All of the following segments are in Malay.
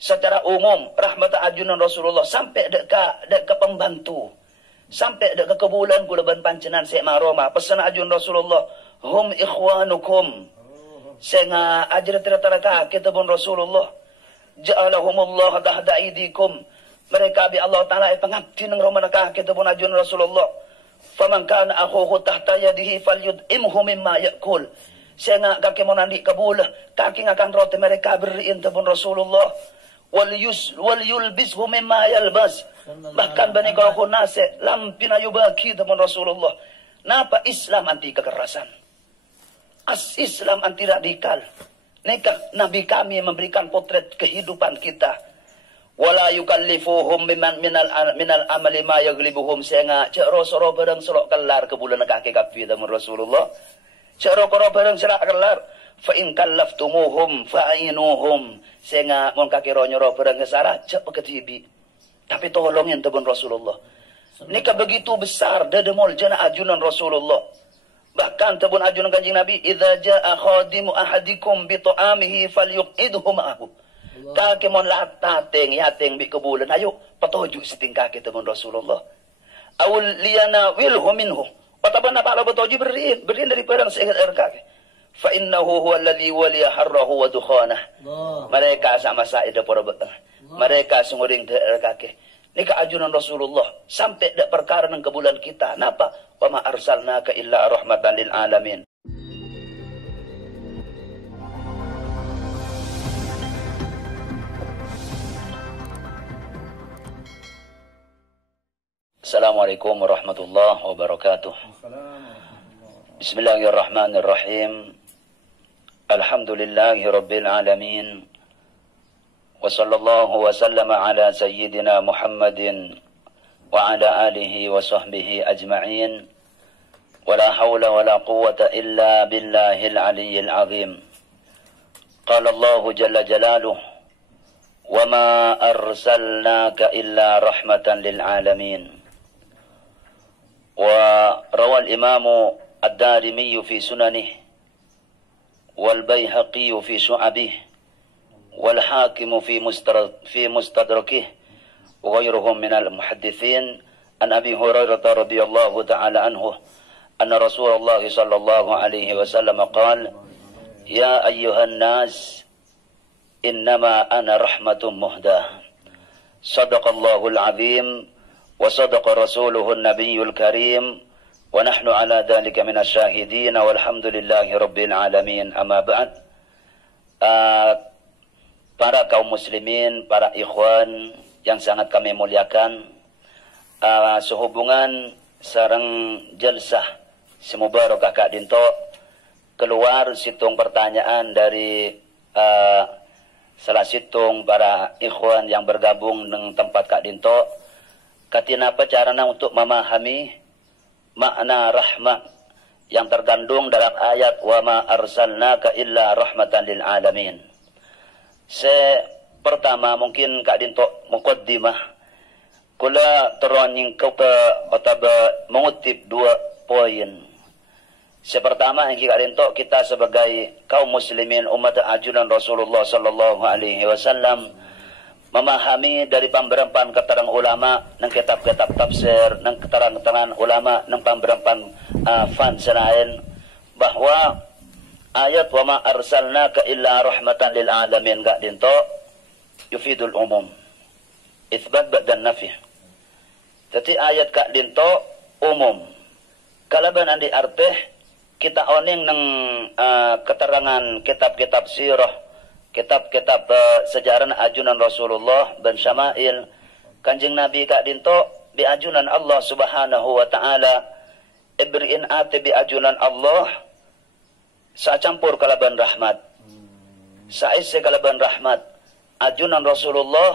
secara umum rahmat ajunan Rasulullah sampai dek ke pembantu, sampai dek ke kebulan kula ban pancenan sek maroma pesan ajun Rasulullah hum ikhwanukum senga ajar tera-tera kita pun Rasulullah ja'alahumullah tahta aidikum mereka bi Allah taala pengabdi nang romanaka kita pun ajun Rasulullah faman kana akhuhu tahta yadihi falyud'imhu mimma ya'kul senga kaki monandi kabul kaki akan roti mereka beriin pun Rasulullah wal yulbishu mimma yalbas bahkan bani kalau nase lampina yubaki teman Rasulullah. Napa Islam anti kekerasan, Islam anti radikal. Nikah Nabi kami memberikan potret kehidupan kita. Wala yukallifuhum minal amali ma yaglibuhum senga cek rosoro bareng selok kelar ke bulan kaki kafi teman Rasulullah. Cek rokoro bareng selak kelar. Fa in kallaftumuhum fa'inuhum senga mon kaki ronyoro bareng kesara cek peketibi. Tapi tolongin teman Rasulullah. Nikah begitu besar dademol jana ajunan Rasulullah. Bahkan teman ajunan kanjeng Nabi, idza jaa khadimu ahadikum bi ta'amihi falyuqidhu ma'ahu. Kaki mon latateng yateng bi kebulan ayo patoju siting kaki teman Rasulullah. Awul liyana wilhu minhu. Patabana pala patoju berin dari perang seingat air kaki. Fa innahu huwa alladhi waliya harrahu wa dukhanah. Mereka sama saya de pora beteng. Mereka sunguring de air kaki. Nikah ajunan Rasulullah sampai dak perkara nang kebulan kita. Napa? Wa ma arsalnaka illa rahmatan lil alamin. Assalamualaikum warahmatullahi wabarakatuh. Bismillahirrahmanirrahim. Alhamdulillahi rabbil alamin. Wa sallallahu wa sallama ala sayyidina Muhammadin wa ala alihi wa sahbihi ajma'in. Wa la hawla wa la quwwata illa billahil aliyyil azim. Qala Allah jalla jalaluh wa ma arsalnaka illa rahmatan lil alamin. Wa rawal imamu ad-Darimi fi sunanihi wal Baihaqi fi syu'abihi والحاكم في مستدركه وغيرهم من المحدثين عن أبي هريرة رضي الله تعالى عنه أن رسول الله صلى الله عليه وسلم قال يا أيها الناس إنما أنا رحمة مهداة صدق الله العظيم وصدق رسوله النبي الكريم ونحن على ذلك من الشاهدين والحمد لله رب العالمين أما بعد. Para kaum muslimin, para ikhwan yang sangat kami muliakan, sehubungan sareng jalsah semubarakah Kak Dinto keluar situng pertanyaan dari salah situng para ikhwan yang bergabung dengan tempat Kak Dinto. Katina apa carana untuk memahami makna rahmat yang terkandung dalam ayat wa ma arsalnaka illa rahmatan lil alamin. Pertama mungkin Kak Dinto muqaddimah kula teronying ke otaba mengutip 2 poin. Pertama yang Kak Dinto kita sebagai kaum muslimin umat ajunan Rasulullah sallallahu alaihi wasallam memahami dari pamberempan keterangan ulama nang kitab-kitab tafsir nang keterangan ulama nang pamberempan fan selain bahwa ayat wa ma arsalnaka illa rahmatan lil alamin Kak Dinto yufidul umum itsbat ba'dan nafi. Jadi ayat Kak Dinto umum kalaban andi arteh kita oning nang keterangan kitab-kitab sirah, kitab-kitab sejarah ajunan Rasulullah dan syama'il Kanjeng Nabi Kak Dinto bi ajunan Allah Subhanahu wa taala ibri'in ati bi ajunan Allah sa campur kalaban rahmat. Saise kalaban rahmat. Ajunan Rasulullah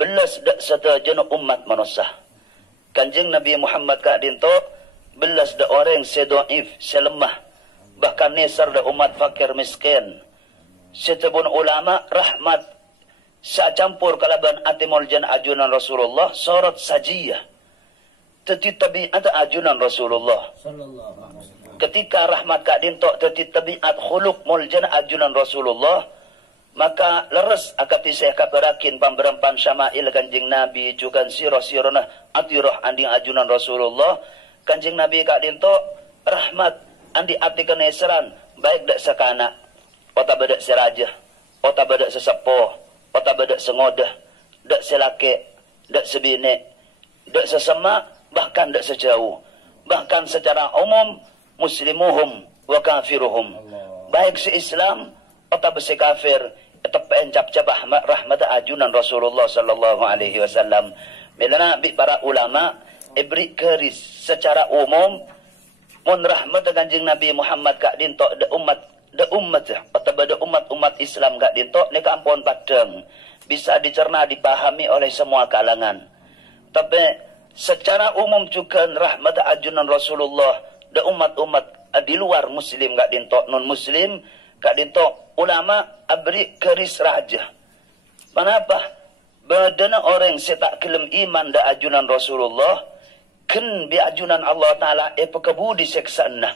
belas dak satajen umat manusia. Kanjeng Nabi Muhammad Kak Dinto belas dak orang sedoif, selemah. Bahkan nesar dak umat fakir miskin. Setebun ulama rahmat sa campur kalaban atimul jan ajunan Rasulullah sorot sajiyah. Teti tabiat ajunan Rasulullah sallallahu alaihi wasallam. Ketika rahmat Kak Dinto teti tabiat khuluq muljan ajunan Rasulullah Maka leres akati saya kabarakin pamberempan syama'il Kanjeng Nabi juga sirah-sirah atirah anding ajunan Rasulullah. Kanjeng Nabi kak dinto rahmat andi ati keneseran baik dak sakana ota bedak seraja ota bedak sesepuh ota bedak sengodah dak selake dak sebine dak sesama bahkan dak sejauh bahkan secara umum muslimuhum wa kafiruhum baik si Islam atau besi kafir tepen cap-capah rahmat ajunan Rasulullah sallallahu alaihi wasallam. Bila bi para ulama ibri keris secara umum mun rahmat Kanjeng Nabi Muhammad kak dinto de umat atau de umat Islam kak dinto ni kampun padang bisa dicerna dipahami oleh semua kalangan. Tapi secara umum juga rahmat ajunan Rasulullah de umat di luar muslim kak dinto non muslim kak dinto ulama abri keris raja. Kenapa? Badana orang setak kelem iman da ajunan Rasulullah ken bi ajunan Allah Ta'ala pekebudi seksana.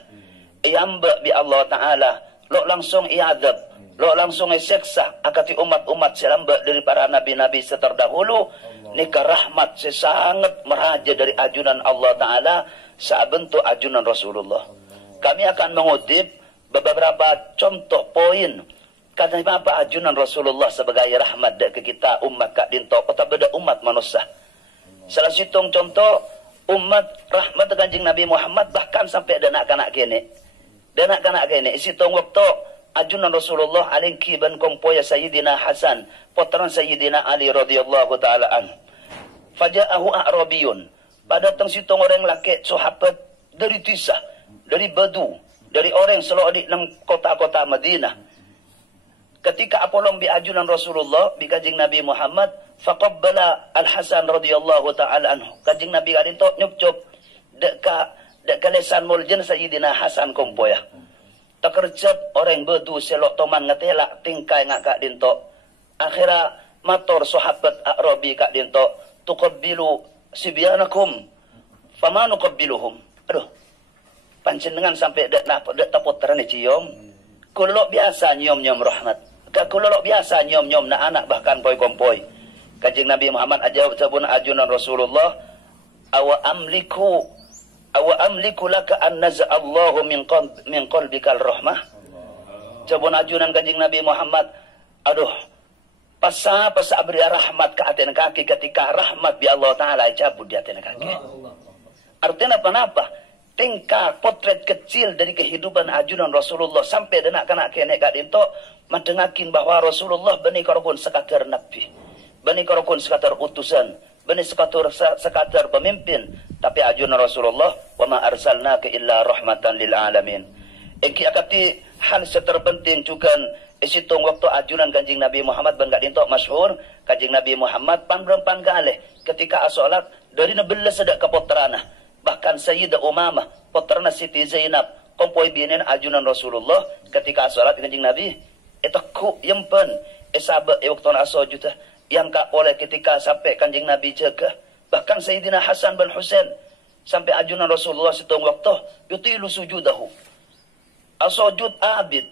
Iamba bi Allah Ta'ala lo langsung iadab lo langsung seksa akati umat-umat selamba dari para nabi-nabi seterdahulu nika rahmat sesangat meraja dari ajunan Allah Ta'ala sabentuk ajunan Rasulullah. Kami akan mengutip beberapa contoh poin kata apa ajunan Rasulullah sebagai rahmat ke kita umat kak dinto atau beda umat manusia. Salah situng contoh umat rahmat Kanjeng Nabi Muhammad bahkan sampai dan anak-anak kene. Dan anak-anak kene situng waktu ajunan Rasulullah alingki ban kompoya Sayyidina Hasan putra Sayyidina Ali radhiyallahu taala an. Faja'ahu a'rabiyun. Pada teng situng orang laki sahabat dari Tisah, dari Badu, dari orang selalu di kota-kota Madinah. Ketika apolong bi ajunan Rasulullah bi Kanjeng Nabi Muhammad faqabbala Al-Hasan radhiyallahu taala anhu. Kanjeng Nabi kadin tok nyup-cup dek lesan muljen Sayyidina Hasan kompoya. Takerjat orang Badu selok toman ngetela tingkai ngak dinto. Akhira mator sahabat Arabi kak dinto tuqabbilu sibyanakum fama nuqabbiluhum. Aduh panjenengan sampai dak tapotran cium kulok biasa nyom-nyom rahmat kulok biasa nyom-nyom na anak bahkan poi-kompoi. Kanjeng Nabi Muhammad ajawab sabun ajunan Rasulullah awa amliku laka an naz'allahu min qalbikal rahmah. Sabun ajunan Kanjeng Nabi Muhammad aduh pasa abri rahmat ke aten kaki ketika rahmat bi Allah Ta'ala cabut di aten kaki. Artinya apa? Tingkah potret kecil dari kehidupan ajunan Rasulullah sampai dan anak-anak kene kak dinto mendengakin bahwa Rasulullah bani karokun sekadar nabi, bani karokun sekadar utusan, bani sekadar pemimpin, tapi ajunan Rasulullah wa ma arsalnaka illa rahmatan lil alamin. Engki akati hal seterpenting juga isitung waktu ajunan Kanjeng Nabi Muhammad ban kak dinto masyhur Kanjeng Nabi Muhammad pamrempan galeh ketika asolat dari nebelas sedak kepotrana. Bahkan Sayyidah Umamah, putrana Siti Zainab, kompoi binin ajunan Rasulullah ketika salat Kanjeng Nabi. Itu ku yempen sahabat waktu asojud yang kak oleh ketika sampai Kanjeng Nabi jaga. Bahkan Sayyidina Hasan bin Husain sampai ajunan Rasulullah situng waktu yutilu sujudahu. Asojud abid.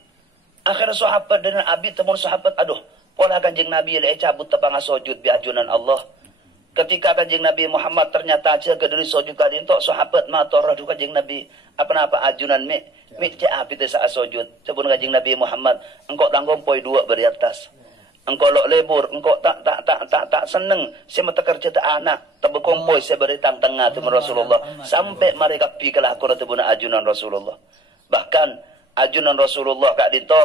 Akhir sahabat dengan abid temun sahabat aduh, pola Kanjeng Nabi le cabut tepang asojud bi ajunan Allah. Ketika Kanjeng Nabi Muhammad ternyata aja ke dari sujud kadin tok sahabat matur radu Kanjeng Nabi apa ajunan mi cek api teh saat sujud sebun Kanjeng Nabi Muhammad engkau tanggung poi dua beri atas engkau lok lebur engkau tak seneng saya mata kerja tak anak tebe kompoi saya beri tang tengah tu Rasulullah sampai mereka pi kelah aku tebuna ajunan Rasulullah. Bahkan ajunan Rasulullah kak dinto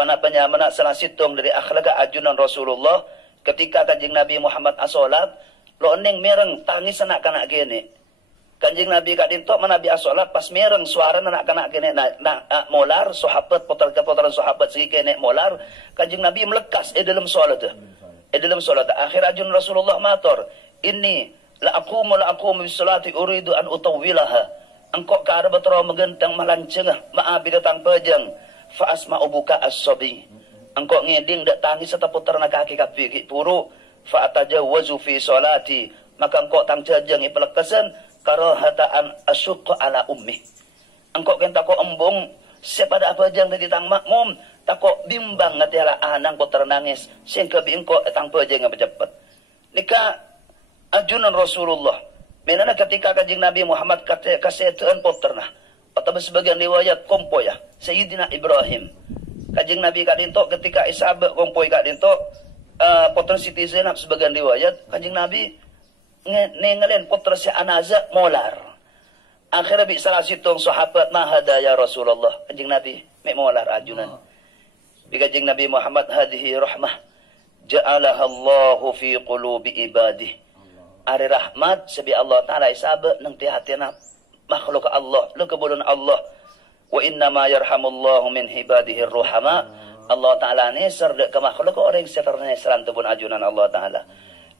panapanya mana salah situng dari akhlak ajunan Rasulullah ketika Kanjeng Nabi Muhammad asolat lo neng mereng tangis anak-anak gini. Kanjeng Nabi kak dinto manabi asolat pas mereng suara anak-anak gini molar sahabat potran sahabat segi kene molar Kanjeng Nabi melekas dalam solat dalam solat akhir ajun Rasulullah matur ini la aqumu bis salati uridu an utawwilaha engkau ka ada betul megentang malancengah maabi datang pejang fa asma'u buka as-sabi engkau ngeding dak tangis serta puterna kaki kapi puru fa atajawwazu fi salati maka engkau tang jajang ipelekasan karahataan asyqa ala ummi engkau kenta ko embung sepada apa jang dari tang makmum Tako bimbang ngatiala anang ko ternangis. Sehingga biingko tangpo aja nga bercepat. Nika ajunan Rasulullah. Menana ketika kanjeng Nabi Muhammad kasetaan poternah. Atau sebagian riwayat kompo ya. Sayyidina Ibrahim. Kanjeng Nabi kadinto ketika isabe kompoy kadinto potong Siti Zainab sebagian riwayat kanjeng Nabi nengalen putra si Anaza molar. Akhirnya bi salah situng sahabat mahada ya Rasulullah. Kanjeng Nabi mek molar ajunan. Bi kanjeng Nabi Muhammad hadhihi rahmah ja'alaha Allahu fi qulubi ibadih. Ari rahmat sebi Allah taala isabe nang ti hatina makhluk Allah, lu kebulun Allah. Wa inna ma yarhamullahu min ibadihi ruhama. Allah Ta'ala neser ke makhluk orang seterusnya neseran tebun ajunan Allah Ta'ala.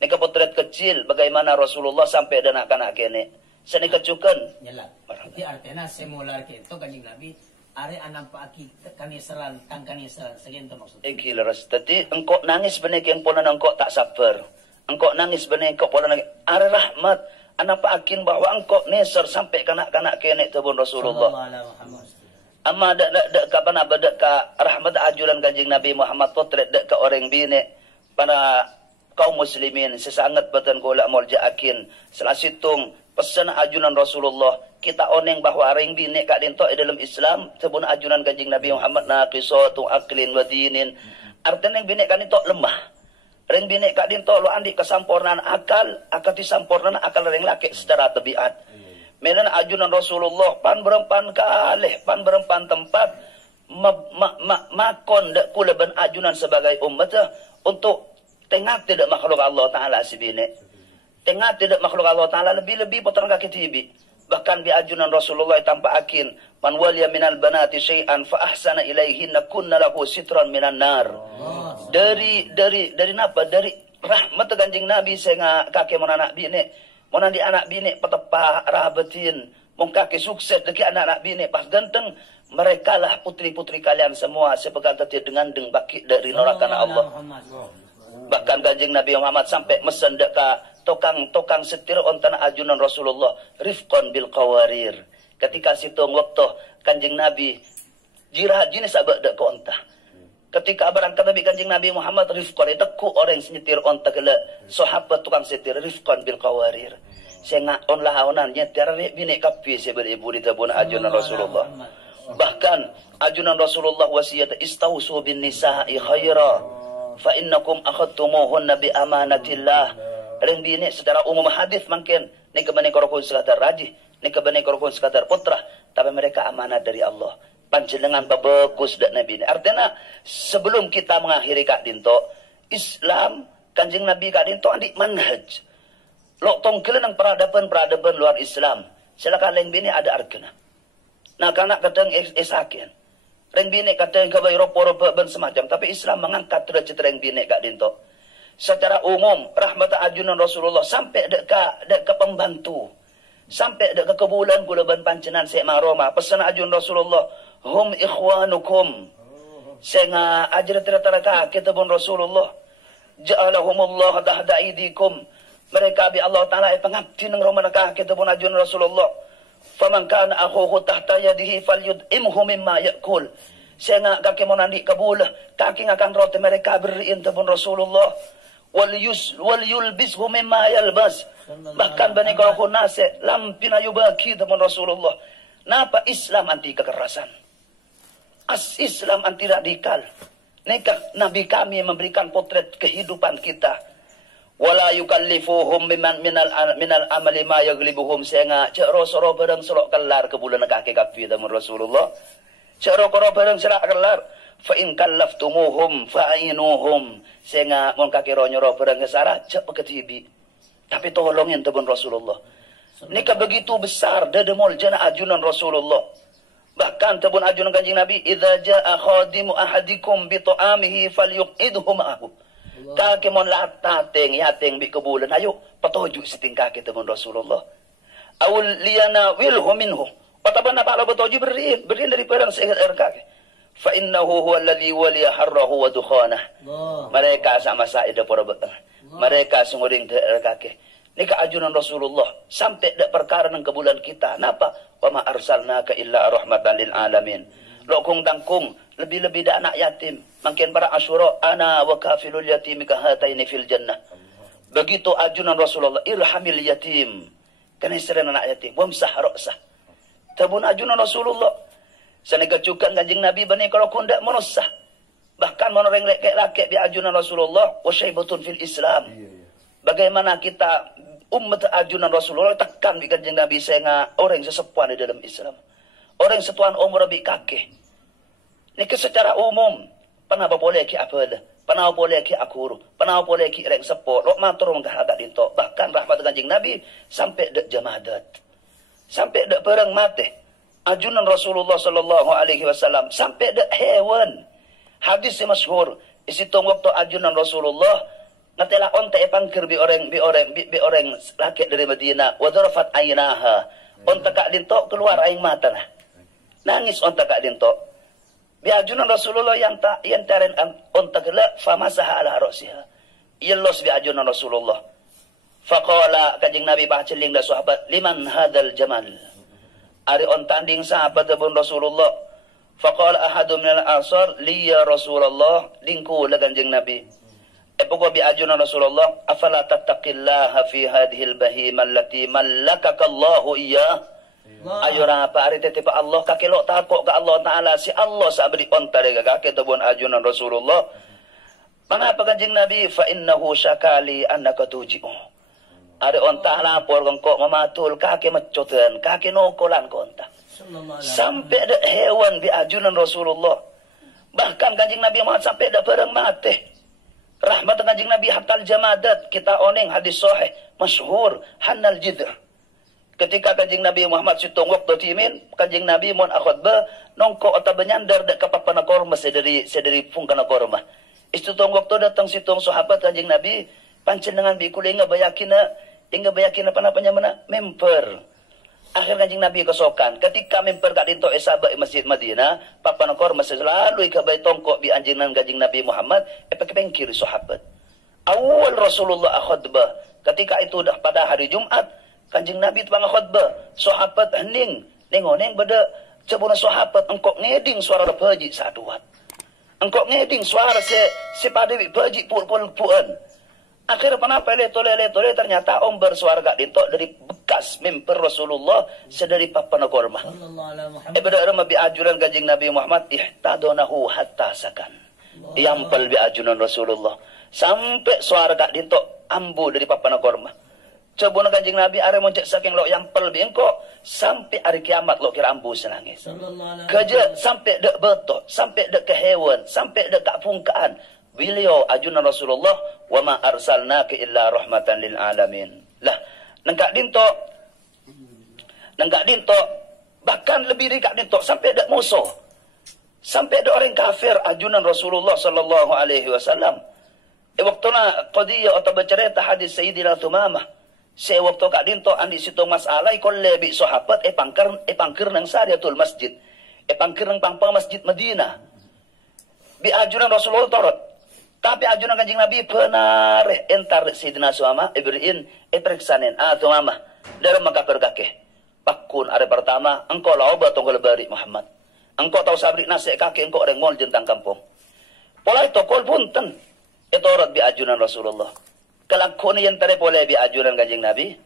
Ini kepotret kecil bagaimana Rasulullah sampai dan anak-anak kene. Seni kecukan. Nyala. Jadi artinya semular itu kanjeng Nabi are anak paaki kaniseran tang kaniseran segitu maksudnya. Iki leres. Tadi engkau nangis benek yang ponan engkau tak sabar. Engkau nangis benek engkau ponan nangis. Are rahmat. Anak paakin bahwa engkau neser sampai kanak-kanak kene tebun Rasulullah. Amma dak kapan abadak ka rahmat ajuran kanjeng Nabi Muhammad potret dak ka orang bine para kaum muslimin sesangat batan kula moljaakin selasitung pesan ajunan Rasulullah kita oneng bahwa orang bine ka dinto dalam Islam sebun ajunan kanjeng Nabi Muhammad naqisatu aqlin wa dinin artene bine ka dinto lemah ring bine ka dinto lo andi kesampurnaan akal disampurnan akal ring laki secara tabiat. Medan ajunan Rasulullah pan berempan kalih pan berempan tempat makon dak kula ben ajunan sebagai umat untuk tengah tidak makhluk Allah Taala sibine tengah tidak makhluk Allah Taala lebih-lebih potong kaki tibi bahkan bi ajunan Rasulullah tanpa akin man waliya minal banati syai'an fa ahsana ilaihinna kunna lahu sitran minan nar dari napa dari rahmat kanjeng Nabi saya kake mon anak bine mon di anak bini petepah rahabatin mong kaki sukses deki anak-anak bini pas ganteng mereka lah putri-putri kalian semua sepekan tadi dengan deng baki dari neraka Allah. Bahkan kanjeng Nabi Muhammad sampai mesen deka tokang setir ontan ajunan Rasulullah rifqan bil qawarir. Ketika situng waktu kanjeng Nabi jirah jenis abad dek onta. Ketika berangkat Nabi kanjeng Nabi Muhammad rifqan itu orang senyetir onta gela sahabat tukang setir rifqan bil qawarir. Saya ngakon lahawanan nyetir bini kapi saya beribu di tabun ajunan Rasulullah. Bahkan ajunan Rasulullah wasiat istausu bin nisa'i khaira fa innakum akhadtumuhunna bi amanatillah. Ring bini secara umum hadis mungkin ni kebani korokon sekadar rajih, ni kebani korokon sekadar putra, tapi mereka amanat dari Allah. Panjenengan bagus dak Nabi ini. Artinya sebelum kita mengakhiri Kak Dinto, Islam kanjeng Nabi Kak Dinto andi manhaj. Lok tongkel nang peradaban luar Islam. Silakan leng bini ada arkena. Nah kanak kadang esaken. Reng bini kadang kabay ropo-ropo ben semacam. Tapi Islam mengangkat derajat reng bini Kak Dinto. Secara umum rahmat ajunan Rasulullah sampai dek ke pembantu. Sampai dek ke kebulan gulaban pancenan Syekh Maroma. Pesan ajun Rasulullah. Hum ikhwanukum. Saya ajar tera-tera kita pun Rasulullah. Ja'alahumullah dahda idikum. Mereka bi Allah Ta'ala pengabdi ng romanakah kita pun ajun Rasulullah. Faman kana akhuhu tahta yadihi falyud'imhu mimma yakul. Saya kaki mo nandi kabulah. Kaki akan roti mereka beriin pun Rasulullah. Wal yulbishu mimma yalbas. Bahkan bani kalau nase lampina yubaki pun Rasulullah. Napa Islam anti kekerasan? Islam anti radikal. Nikah Nabi kami memberikan potret kehidupan kita. Wala yukallifuhum minal amali ma yaglibuhum senga cero soro bareng selok kelar ke bulan kaki kafi damun Rasulullah. Cero koro bareng selak kelar fa in kallaftumuhum fa'inuhum senga mon kaki ronyoro bareng kesara cep ketibi. Tapi tolongin tabun Rasulullah. Nikah begitu besar dademol jana ajunan Rasulullah. Bahkan tabun ajunan kanjeng Nabi idza jaa khadimu ahadikum bi ta'amihi falyuqidhu ma'ahu. Kaki mon latateng yateng bi kebulan ayo patoju siting kaki tabun Rasulullah. Awul liyana wilhu minhu. Patabana pala patoju berin dari perang sehat kaki. Fa innahu huwa alladhi waliya harrahu wa dukhanah. Mereka sama saida para beteng. Mereka sunguring kaki. Nika ajunan Rasulullah sampai dak perkara nang kebulan kita. Napa? Wa ma arsalnaka illa rahmatan lil alamin. Lokung tangkung lebih-lebih dah anak yatim. Makin para Asyura, ana wa kafilul yatim kahataini fil jannah. Begitu ajunan Rasulullah, irhamil yatim. Kena seren anak yatim, wamsah ra'sah. Tabun ajunan Rasulullah. Sana kecukan kanjing Nabi bani kalau kundak menusah. Bahkan menoreng laki-laki bi ajunan Rasulullah wa syaibatun fil Islam. Bagaimana kita umat ajunan Rasulullah tekan di kanjing Nabi sehingga orang sesepuan di dalam Islam. Orang setuan umur lebih kakek. Ini secara umum. Kenapa boleh ki apa dah? Kenapa boleh ki akur? Kenapa boleh ki reng sepot? Lok matur mengkahadat dinto. Bahkan rahmat kanjing Nabi sampai dek jamadat. Sampai dek perang mati. Ajunan Rasulullah sallallahu alaihi wasallam sampai dek hewan. Hadis yang masyhur. Isitung waktu ajunan Rasulullah ngatela onta epangkir bi orang laki dari Madinah. Wa darafat ainaha. Onta kak dinto keluar aing mata nah. Nangis onta kak dinto. Biajunan Rasulullah yang tarin onta gelak famasaha ala ra'siha. Yellos biajunan Rasulullah. Faqala kanjing Nabi paceling da sahabat, liman hadzal jamal. Ari onta anding sahabat pun Rasulullah. Faqala ahadun minal ansar li ya Rasulullah, lingku la kanjing Nabi. Pokok biajunan Rasulullah, afala tattaqillaha fi hadhil bahimah allati mallakaka Allahu iyyah. Ayo apa ari tete pa Allah kakilok takok ke Allah Taala si Allah sabri onta de kakek tabun ajunan Rasulullah. Mangapa kanjing Nabi fa innahu syakali annaka tuji'u. Ari onta lapor kengko mamatul kakek mecoten kakek nokolan konta. Sampai ada hewan bi ajunan Rasulullah. Bahkan kanjing Nabi Muhammad sampai ada barang mati. Rahmat kanjing Nabi hatal jamadat kita oneng hadis sahih masyhur hanal jidr. Ketika kanjing Nabi Muhammad situng waktu timin, kanjing Nabi mon akhotbah nongko atau benyandar dek kapapana korma sedari fungkana korma. Istutung waktu datang situng sahabat kanjing Nabi pancenengan bikul inga bayakina apa-apanya mana memper. Akhir kanjing Nabi kesokan. Ketika memper kat dinto esabak Masjid Madinah, papana korma selalu ikabay tongkok bi anjingan kanjing Nabi Muhammad epekepengkir sahabat. Awal Rasulullah akhotbah ketika itu dah pada hari Jumat. Kanjing Nabi tu bang khutbah, sahabat hening, neng beda cebuna sahabat engkau ngeding suara berji saduat. Engkau ngeding suara si padewi berji puan. Akhirnya kenapa tole ternyata om bersuara gak dintok dari bekas mimper Rasulullah sedari papana korma. Beda ramah bi ajuran kanjing Nabi Muhammad ihtadonahu hatta sakan. Yampal bi ajuran Rasulullah sampai suara gak dintok ambu dari papana korma. Coba kanjing Nabi are moncek saking lo yang pel bengkok sampai hari kiamat lo kira ambu senangis. Kerja sampai dek betok, sampai dek ke hewan, sampai dek kat pungkaan. Beliau ajunan Rasulullah wa ma arsalnaka illa rahmatan lil alamin. Lah, nengkak dinto bahkan lebih dari kak dinto sampai dek musuh. Sampai dek orang kafir ajunan Rasulullah sallallahu alaihi wasallam. Waktuna qadiyah atau bercerita hadis Sayyidina Thumamah. Saya waktu kak dinto andi situ masalah ikon lebih sahabat pangkir nang sariatul masjid pangkir nang pangpang masjid Madinah bi ajunan Rasulullah torot tapi ajunan kanjing Nabi benar entar Sayyidina Sumamah ibrin periksanen tu mama dalam maka perkake pakun ada pertama engkau lau batong lebari Muhammad engkau tahu sabrik nasi kaki engkau orang mol jentang kampung pola itu kol punten itu orat bi ajunan Rasulullah. Kelakon yang tadi boleh bi ajuran kanjing Nabi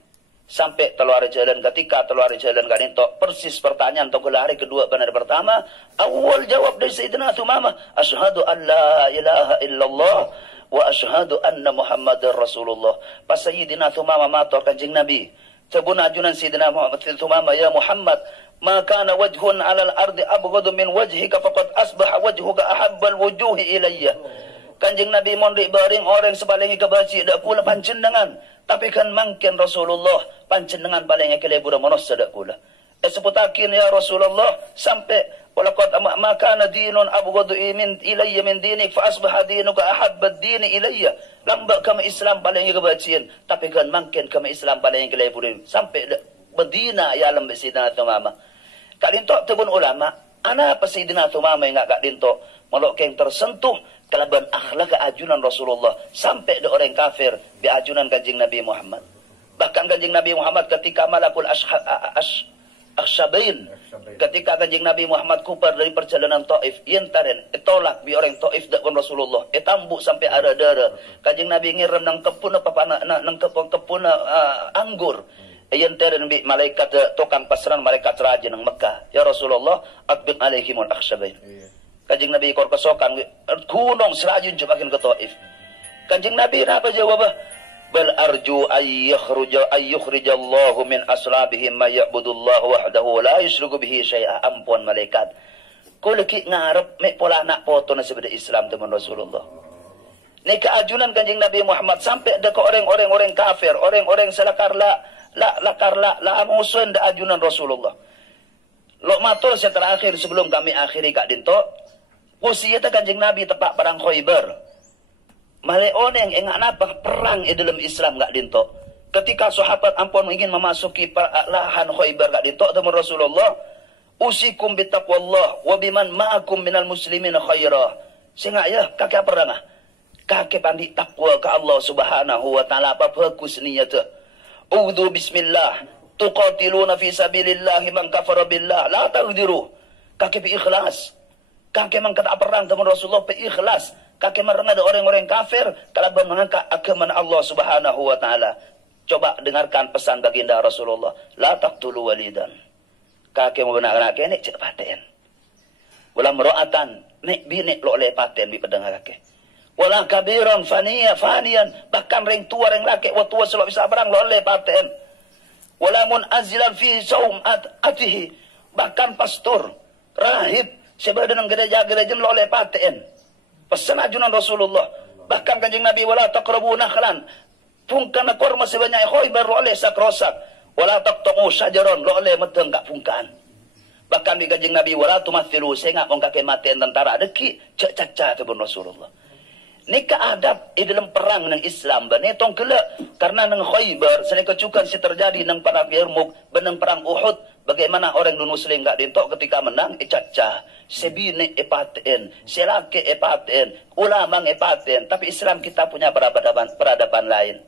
sampai keluar jalan ketika keluar jalan kan itu persis pertanyaan atau hari kedua benar pertama awal jawab dari Sayyidina Thumamah asyhadu an la ilaha illallah wa asyhadu anna Muhammadar Rasulullah. Pas Sayyidina Thumamah matur kanjing Nabi sebun ajunan Sayyidina Thumamah ya Muhammad ma kana wajhun 'alal ardi abghadu min wajhika faqad asbaha wajhuka ahabbal wujuhi ilayya. Kanjing Nabi mondi baring orang sebalingi kebaci dak pula pancendengan tapi kan mangken Rasulullah pancendengan balingi kelebura monos dak pula seputakin ya Rasulullah sampai walaqad makana dinun abghadu min ilayya min dinik fa asbaha dinuka ahabbad dini ilayya lamba kama Islam balingi kebacian tapi kan mangken kama Islam balingi kelebura sampai Medina ya alam Sayyidina Thumamah kak dinto tebun ulama ana apa Sayyidina Thumamah enggak kak dinto melok yang tersentuh kelaban akhlak ajunan Rasulullah sampai ada orang kafir bi ajunan kanjing Nabi Muhammad. Bahkan kanjing Nabi Muhammad ketika malakul Akhsyabain. Ketika kanjeng Nabi Muhammad kupar dari perjalanan Taif, yentaren tolak bi orang Taif dakon Rasulullah. Tambuk sampai ada darah. Kanjeng Nabi ngirim nang kebun apa nang kebun anggur. Yentaren bi malaikat tukang pasran malaikat raja nang Mekah. Ya Rasulullah, atbiq alaihimul akhsyabain. Kanjeng Nabi kor kesokan gunung serajun jebakin ke Taif. Kanjeng Nabi apa jawabnya? Bal arju ayyukhrijallahu min aslabihim ma ya'budullahu wahdahu la yusyriku bihi syai'a. Ampun malaikat. Ko leki ngarep mek pola nak foto na sebeda Islam teman Rasulullah. Ni keajunan kanjeng Nabi Muhammad sampai dekat orang-orang kafir, orang-orang selakar la amusun da ajunan Rasulullah. Lo matul saya terakhir sebelum kami akhiri kak dinto. Wasiat kanjeng Nabi tepak perang Khaybar. Malai oneng enggak napa perang dalam Islam gak dinto. Ketika sahabat ampun ingin memasuki lahan Khaybar gak dinto teman Rasulullah, usikum bitaqwallah wa biman ma'akum minal muslimin khaira. Singa ya kakek perang kakek pandi takwa ke Allah Subhanahu wa taala apa bagus niat. Udzu bismillah tuqatiluna fi sabilillah man kafara billah la taqdiru. Kakek bi ikhlas. Kakek mangkata perang teman Rasulullah bi ikhlas. Kakek merengah ada orang-orang kafir kalau mengangkat agama Allah Subhanahu wa taala. Coba dengarkan pesan baginda Rasulullah, la taqtulu walidan. Kakek mau benak kakek nek cek paten. Wala mro'atan nek bini lo oleh paten bi pedang kakek. Wala kabiran faniyan bahkan ring tua ring laki wa tua selo bisa barang lo oleh paten. Wala munazilan fi saum atihi bahkan pastor rahib sebadan gereja-gereja lo oleh paten. Pesan ajunan Rasulullah. Bahkan kanjeng Nabi wala taqrabu nakhlan. Pungkan korma sebanyak Khaybar lo oleh sakrosak. Wala taqta'u syajaron lo oleh meteng gak pungkan. Bahkan di kanjeng Nabi wala tumathilu sengak wong kakek maten tentara deki cek caca tu Rasulullah. Ni keadab di dalam perang nang Islam bani tong kelak karena nang Khaybar sene kecukan si terjadi nang perang Yarmuk benang perang Uhud. Bagaimana orang non-muslim gak dintok ketika menang caca. Sebine epaten, selake epaten, ulama epaten, tapi Islam kita punya peradaban lain.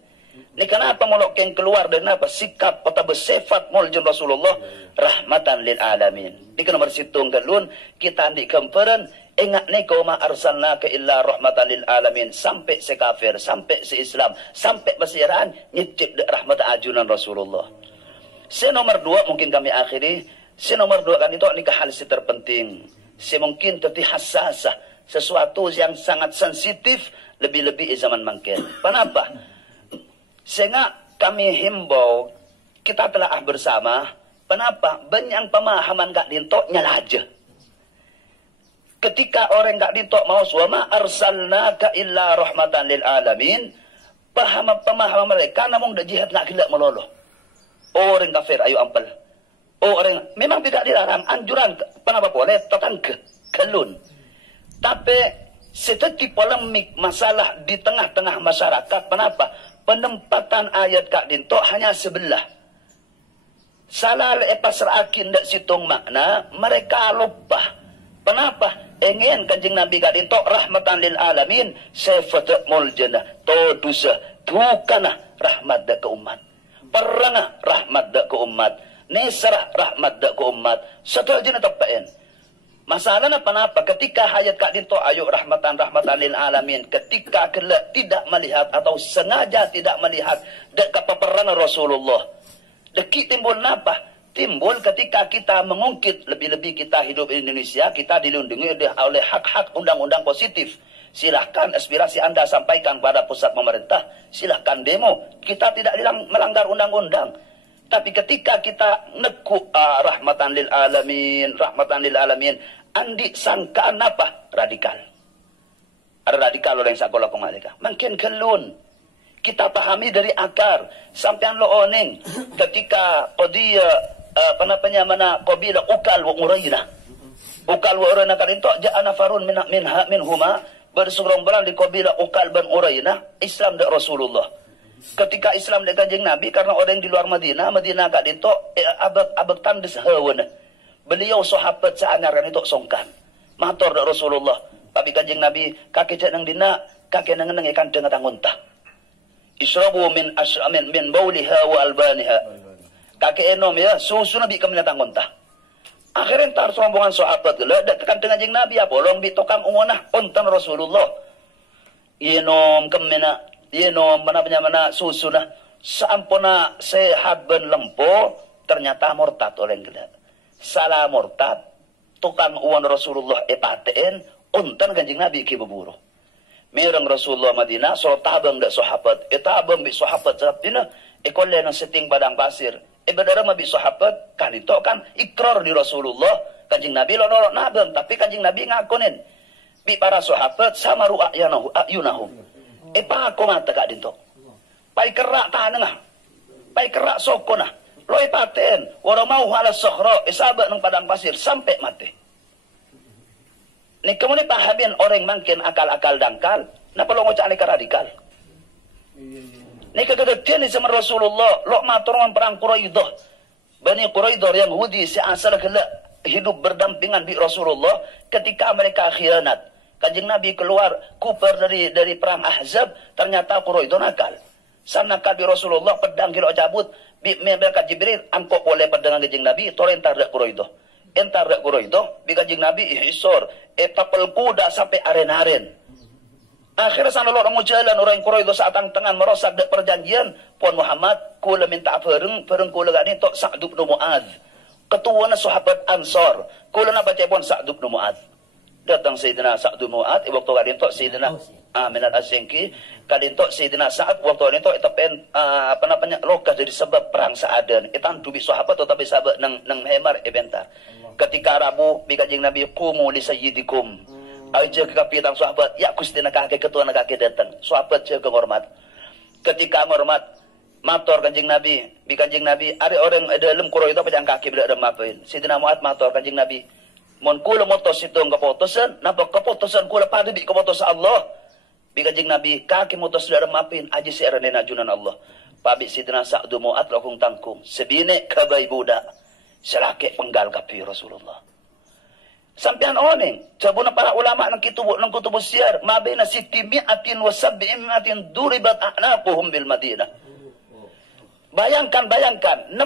Ini kenapa molok yang keluar dari apa? Sikap atau bersifat muljun Rasulullah rahmatan lil alamin. Ini kena bersitung galun kita di kemperan ingat ni kau ma arsalnaka illa rahmatan lil alamin sampai sekafir, sampai se-Islam, sampai besiran nyicip rahmat ajunan Rasulullah. Nomor 2 mungkin kami akhiri. Nomor 2 kan itu ni hal si terpenting. Mungkin teti hassasah, sesuatu yang sangat sensitif lebih-lebih zaman mangkin. Kenapa? Sehingga kami himbau kita telah bersama. Kenapa? Banyak pemahaman gak dintok nyalaja. Ketika orang gak dintok mau suama arsalnaka illa rahmatan lil alamin, pemahaman mereka namun dah jihad gak gila meloloh. Orang kafir ayo ampel. Orang memang tidak dilarang anjuran kenapa boleh tetangga kelun. Tapi seteti polemik masalah di tengah-tengah masyarakat. Kenapa? Penempatan ayat Kak Dinto hanya sebelah. Salah lepas serakin dak situng makna mereka lupa. Kenapa? Ingin kanjeng Nabi Kak Dinto rahmatan lil alamin sifat muljana todusa bukanlah rahmat dak ke umat. Perangah rahmat dak ke umat. Nesrah rahmat dak ke umat. Setelah jenis tepain. Masalahnya kenapa? Ketika hayat Kak Dinto ayo rahmatan lil alamin. Ketika kelak tidak melihat atau sengaja tidak melihat dekat peperangan Rasulullah. Deki timbul apa? Timbul ketika kita mengungkit lebih-lebih kita hidup di Indonesia. Kita dilindungi oleh hak-hak undang-undang positif. Silahkan aspirasi Anda sampaikan pada pusat pemerintah. Silahkan demo. Kita tidak melanggar undang-undang. Tapi ketika kita nekuk rahmatan lil alamin, andi sangkaan apa? Radikal. Ada radikal orang yang sekolah mereka. Makin kelun. Kita pahami dari akar. Sampai lo oneng. Ketika qadiyah mana qabila ukal wa uraina. Ukal wa uraina kan itu ja'ana farun min huma bersegerombolan di qabila ukal ban uraina Islam dan Rasulullah. Ketika Islam dan kanjeng Nabi karena orang di luar Madinah kak dito abad tandes hawana. Beliau sahabat seanyaran itu songkan. Matur dak Rasulullah. Tapi kanjeng Nabi kakek nang dina kakek nang ikan dengan tangunta. Israbu min bauliha wa albaniha. kakek enom ya, susu nabi kami datang kontah. Akhirnya entar rombongan sahabat gila, tekan dengan jeng nabi ya, bolong bi tokang umunah, kontan Rasulullah. Yenom kemena, yenom mana susu nah, saampuna sehat ben lempo, ternyata murtad oleh gila. Salah murtad, tukang uang Rasulullah epaten, ontan kanjeng nabi ki beburu. Merang Rasulullah Madinah, so tabang dak sahabat, tabang bi sahabat sabdina, ikolle nang seting padang pasir. Bedara ma bi sahabat, kan itu kan ikrar di Rasulullah, kanjeng nabi lo nolok nabang, tapi kanjeng nabi ngakonin. Bi para sahabat sama ayunahum. Pa ko mata kak dinto. Pai kerak tanengah. Pai kerak sokonah. Loi paten, wara mau ala sokhra, isabak nang padang pasir sampai mati. Ni kamu ni pahamin orang makin akal-akal dangkal, napa lo ngocak ni radikal? Ni kegedetian ni sama Rasulullah, lo matur perang Quraidah. Bani Quraidah yang Hudi si asal hidup berdampingan di Rasulullah ketika mereka khianat. Kanjeng Nabi keluar kuper dari perang Ahzab, ternyata Quraidah nakal. Sana nakal di Rasulullah, pedang kilo cabut, mereka Jibril angkok oleh pedang kanjeng Nabi, torentar dak Quraidah. Entar dak Quraidah, bi kanjeng Nabi isor, tapel kuda sampai aren-aren. Akhirnya sana lo mau jalan orang Quraidah saat tangan merosak dak perjanjian, Puan Muhammad kula minta pereng kula gani tok Sa'd bin Mu'adz. Ketuana sahabat Ansor, kula na baca pun Sa'd bin Mu'adz. Datang Sayyidina Sa'd bin Mu'adz waktu gani tok Sayyidina Minal Asengki, kali tok Sayyidina Sa'ad waktu gani tok itapen apa namanya lokas jadi sebab perang Sa'adan. Itan dubi sahabat tetapi sahabat nang hemar ebentar. Ketika Rabu bi kanjeng Nabi qumu li sayyidikum. Aja ke kapitan sahabat, ya Gusti nak kakek ketua nak kakek datang. Sahabat jaga hormat. Ketika hormat matur kanjeng Nabi, bi kanjeng Nabi ada orang dalam Quraidah pajang kaki bila ada mapain. Sidina Mu'ad matur kanjeng Nabi, mon kula motos itu keputusan, napa keputusan kula pada bi keputusan Allah. Bi kanjeng Nabi kaki motos ada mapain aja si arane najunan Allah. Pabi Sidina Sa'd Mu'ad lakung tangkung. Sebine kabai budak. Selake penggal kapi Rasulullah. Sampian oning, cabuna para ulama nang kutubu syiar, mabena siti mi'atin wa sab'imi'atin duribat a'naquhum bil Madinah. Bayangkan, 600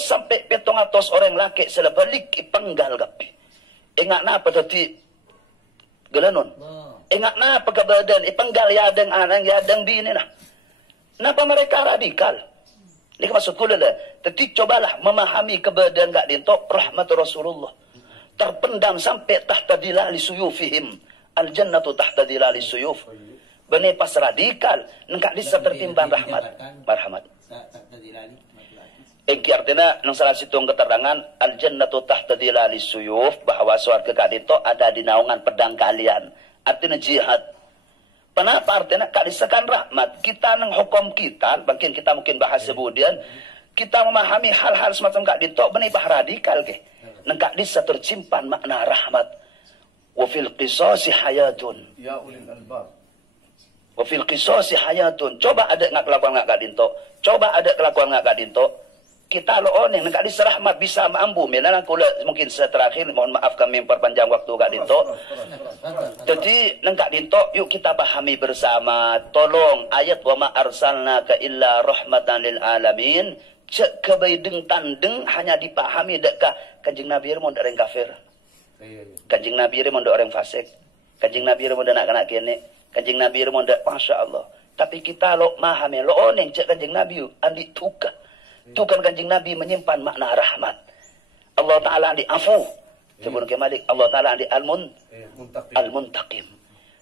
sampai 700 orang laki selebalik penggal kapi. Ingat na tadi galanon. Ingat na pagabadan ipenggal yadang anang yadang bini na. Napa mereka radikal? Ini maksud ku lah. Tapi cobalah memahami keberadaan gak dintok rahmat Rasulullah. Terpendam sampai tahta dilali suyufihim. Al-jannatu tahta dilali suyuf. Benih pas radikal. Nengkak bisa tertimbang rahmat. Marhamat. Engki artinya nang salah situng keterangan al-jannatu tahta dilali suyuf. Bahwa suarga gak dintok ada di naungan pedang kalian. Artinya jihad. Kenapa artinya kak disekan rahmat kita nang hukum kita, mungkin kita bahas kemudian kita memahami hal-hal semacam kak ditok benibah radikal ke, nang kak disa tersimpan makna rahmat. Wa fil qisasi hayatun. Ya ulil albab. Wa fil qisasi hayatun. Coba ada ngak kelakuan ngak kak ditok, coba ada kelakuan ngak kak ditok. Kita lo oneng nang kak disa rahmat bisa mampu. Menan aku mungkin terakhir mohon maaf kami memperpanjang waktu kak ditok. Jadi nang kak dinto yuk kita pahami bersama. Tolong ayat wa ma arsalnaka illa rahmatan lil alamin. Cek kebaideng tandeng hanya dipahami dekkah kanjeng Nabi mon orang kafir. Kanjeng Nabi mon orang fasik. Kanjeng Nabi mon nak kena kene. Kanjeng Nabi mon masya Allah. Tapi kita lo pahami lo oneng cek kanjeng Nabi andi tuka. Tukan kanjeng Nabi menyimpan makna rahmat. Allah Ta'ala andi afu. Sebelum kemalik Allah Ta'ala andi al-muntaqim.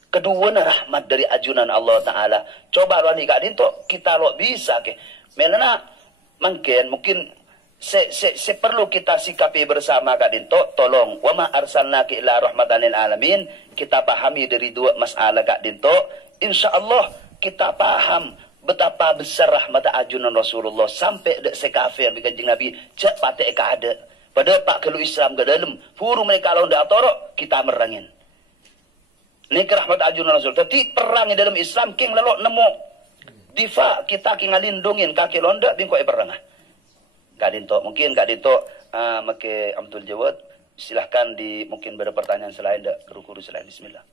Kedua rahmat dari ajunan Allah Ta'ala. Coba lo nih kak dinto kita lo bisa ke. Melana mungkin perlu kita sikapi bersama kak dinto. Tolong wa ma arsalnaka illa rahmatan lil alamin. Kita pahami dari dua masalah kak dinto. Insyaallah kita paham betapa besar rahmat ajunan Rasulullah sampai dek sekafir di kanjeng Nabi cak patek ka ada. Pada pak kalau Islam ke dalam huru mereka kalau ndak torok kita merangin. Ini rahmat ajunan Rasul. Tapi perang dalam Islam king lalu nemu difa kita king ngalindungin kaki londa bingko perang. Kadinto mungkin kadinto make Abdul Jawad silahkan mungkin ada pertanyaan selain dak guru-guru selain bismillah.